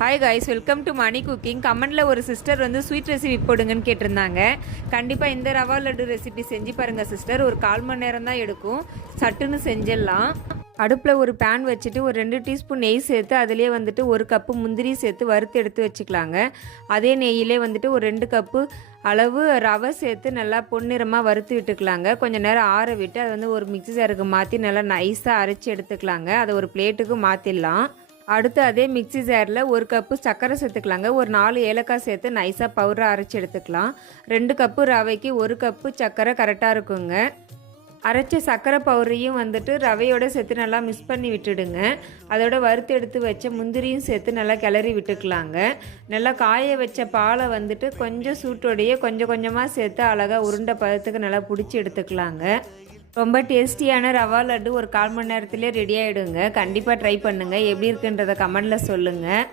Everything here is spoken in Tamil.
Hi guys, welcome to Mani cooking. கமெண்டில் ஒரு சிஸ்டர் வந்து ஸ்வீட் ரெசிபி போடுங்கன்னு கேட்டிருந்தாங்க. கண்டிப்பாக இந்த ரவா லட்டு ரெசிபி செஞ்சு பாருங்கள் சிஸ்டர். ஒரு 1/4 மணி நேரம் தான் எடுக்கும், சட்டுன்னு செஞ்சிடலாம். அடுப்பில் ஒரு பேன் வச்சுட்டு ஒரு 2 டீஸ்பூன் நெய் சேர்த்து அதிலே வந்துட்டு 1 கப்பு முந்திரி சேர்த்து வறுத்து எடுத்து வச்சுக்கலாங்க. அதே நெய்யிலே வந்துட்டு ஒரு 2 கப்பு அளவு ரவை சேர்த்து நல்லா பொன்னிறமாக வறுத்து விட்டுக்கலாங்க. கொஞ்சம் நேரம் ஆற விட்டு அதை வந்து ஒரு மிக்ஸி ஜாருக்கு மாற்றி நல்லா நைஸாக அரைச்சி எடுத்துக்கலாங்க. அதை ஒரு பிளேட்டுக்கு மாற்றிடலாம். அடுத்து அதே மிக்ஸி ஜாரில் 1 கப்பு சர்க்கரை சேர்த்துக்கலாங்க. ஒரு 4 ஏலக்காய் சேர்த்து நைஸாக பவுடரை அரைச்சி எடுத்துக்கலாம். 2 கப்பு ரவைக்கு 1 கப்பு சர்க்கரை கரெக்டாக இருக்குங்க. அரைச்ச சர்க்கரை பவுடரையும் வந்துட்டு ரவையோடு சேர்த்து நல்லா மிக்ஸ் பண்ணி விட்டுடுங்க. அதோட வறுத்து எடுத்து வச்ச முந்திரியும் சேர்த்து நல்லா கிளறி விட்டுக்கலாங்க. நல்லா காய வச்ச பாலை வந்துட்டு கொஞ்சம் சூட்டோடையே கொஞ்சம் கொஞ்சமாக சேர்த்து அழகாக உருண்டை பதத்துக்கு நல்லா பிடிச்சி எடுத்துக்கலாங்க. ரொம்ப டேஸ்டியான ரவா லட்டு ஒரு 1/4 மணி நேரத்துலேயே ரெடி ஆகிடுங்க. கண்டிப்பாக ட்ரை பண்ணுங்கள். எப்படி இருக்குன்றதை கமெண்டில் சொல்லுங்கள்.